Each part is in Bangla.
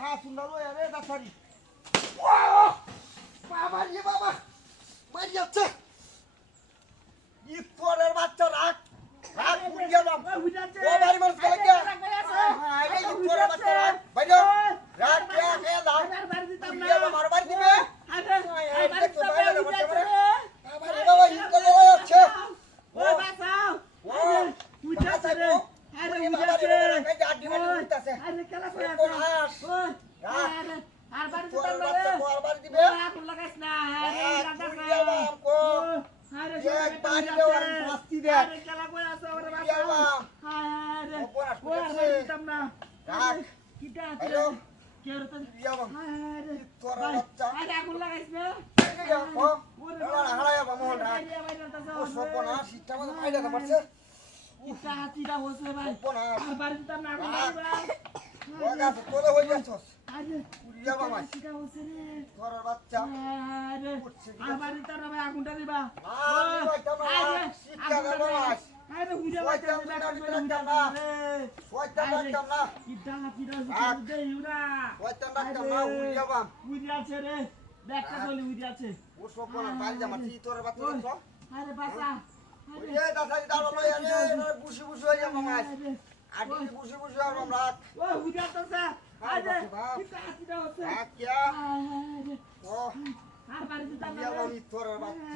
হাত শুনলো আরে দাসারি বাবা রে বাবা মারি যাচ্ছে ইতরের বাচ্চা রাখ রাখ উড়ে গেলাম ও বাড়ি মানুষ চলে গিয়া হ্যাঁ এই ইতরের বাচ্চা রাখ বাইরে রাখ কে কে দাও বাড়ি দিতাম না আমার বাড়ি দিবে আরে বাড়ি তো বাইরে বসে বাবা বাবা ইতরে যাচ্ছে ও বাঁচাও ও উঠাছে রে আরে উঠাছে এই গাড়ি মানে উঠতাছে আরে কেলা করে কোন হাস ওই রাখ আরে আর বাড়ি তোর দিতাম না বাচ্চা রে কোর বাড়ি দিবে আগুন লাগাইস না আরে রাখ দাদা উড়ে গেলাম কো আরে এক বাড়ি দেওয়ার শাস্তি দেখ আরে কেলা করে আছে ওরে বাবা গেলাম আরে অপরাধ ওই করেছে। বাড়ি দিতাম না রাখ কিটা আছে হ্যালো কে রে তো গেলাম আরে তোর ভাই, বাচ্চা আরে আগুন লাগাইস না ও এলা হারায়া বামন রাখ ও সপনা সিস্টেম মতো পাইলা তো পারছে কিটা হাতিটা হচ্ছে ভাই সপনা আর বাড়ি দিতাম না আগুন লাগাই ভাই ও গাছ তোলে হই যাচ্ছস আরে উড়িয়া বাবা কিটা হচ্ছে রে তোর বাচ্চা আরে আর বাড়ি দিতাম না ভাই আগুনটা দিবা আরে ভাই তোমরা শিক্ষা দেব মাস আরে উড়ে ওই বাচ্চা তেমন দিবা না দিতাম না। ওইটা রাখতাম না কিটা হাতিটা হচ্ছে দে ইউরা ওইটা রাখতাম না উড়িয়া বাম উড়ে আছে রে ব্যাগটা চলে উড়ে আছে ও সপনা বাড়ি যা মাটি তোর বাচ্চা তো আরে বাসা ওই যে দাদা দাঁড়ো লই আরে বুঝি বুঝি হই যা মামাস আটি বুঝি বুঝি আর রাখ ও উড়ে আছে আরে কিটা হাতিটা হচ্ছে রাখ কিয়া আরে ও আর বাড়ি দিতাম না উড়িয়া বাম তোর বাচ্চা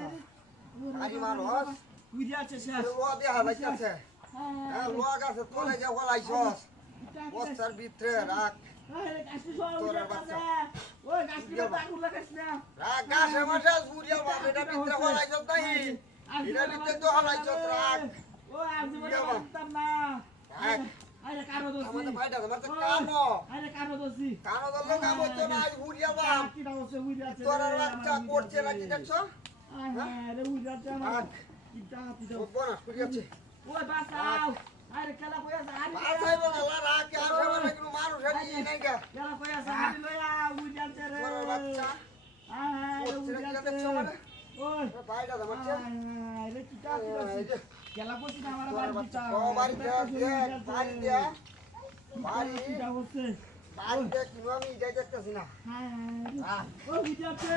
আরি মানুষ উড়ে আছে স্যার ও দেহা লাইতাছে হ্যাঁ লোক আছে তোলে যে হলাইছস বস্তার ভিতরে রাখ আরে গাছটি সব উড়ে আছে ও গাছটি তো আগুন লাগাইস না রাখ গাছে মাঠে উড়িয়া বাম এটা ভিতরে হলাইছস নাই এটা ভিতরে তো হলাইছস রাখ ও আমি বলে দিতাম না রাখ আরে কারো দোষী আমাদের ভাইটা তোমার কানো আরে কারো দোষী কানো দল কাম হচ্ছে না আজ উড়িয়া বাম কিটা হচ্ছে উড়ে আছে তোর বাচ্চা করছে নাকি দেখছো আরে উড়ে আছে আমার রাখ কিটা হাতিটা ও বনা করিয়াছে ওই বাঁচাও আরে খেলা কই আছে আরে বাসাই বলা রাখ আসে মানে কিন্তু মানুষ এর নাই গা খেলা কই আছে আরে লয়া উড়ে আছে রে তোর বাচ্চা আরে করছে উড়ে নাকি আছে দেখছো মানে ওই ভাইটা তোমার আরে কিটা হাতিটা খেলা করছি না আমার বাড়ি দিতা ও বাড়ি দিয়া বাড়ি দিয়া বাড়ি কিটা হচ্ছে বাড়ি দিয়া কি আমি যাই দেখতেছি না হ্যাঁ ও উড়ে আছে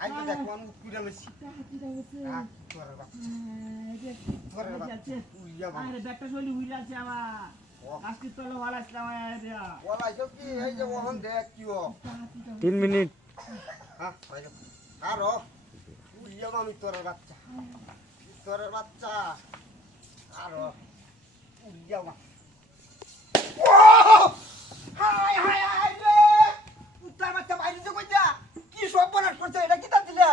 আই তো দেখো আমি কুড়ে লইছি কিটা হাতিটা হচ্ছে তোর বাচ্চা আরে তোর বাচ্চা উইয়া বাম আরে ব্যাগটা চলে উড়ে আছে আমার আজকে তোলে ভালো আসলাম আরে বলা সব কি এই যে ওহন দেখ কি ও 3 মিনিট হ্যাঁ ভাইরা আরো উইয়া বাম তোর বাচ্চা তোর বাচ্চা আরো উইয়া বাম হাই হাই হাই রে উত্তর বাচ্চা বাইরে যে কইতা কি সব বনাট করছে এটা কি তা দিলা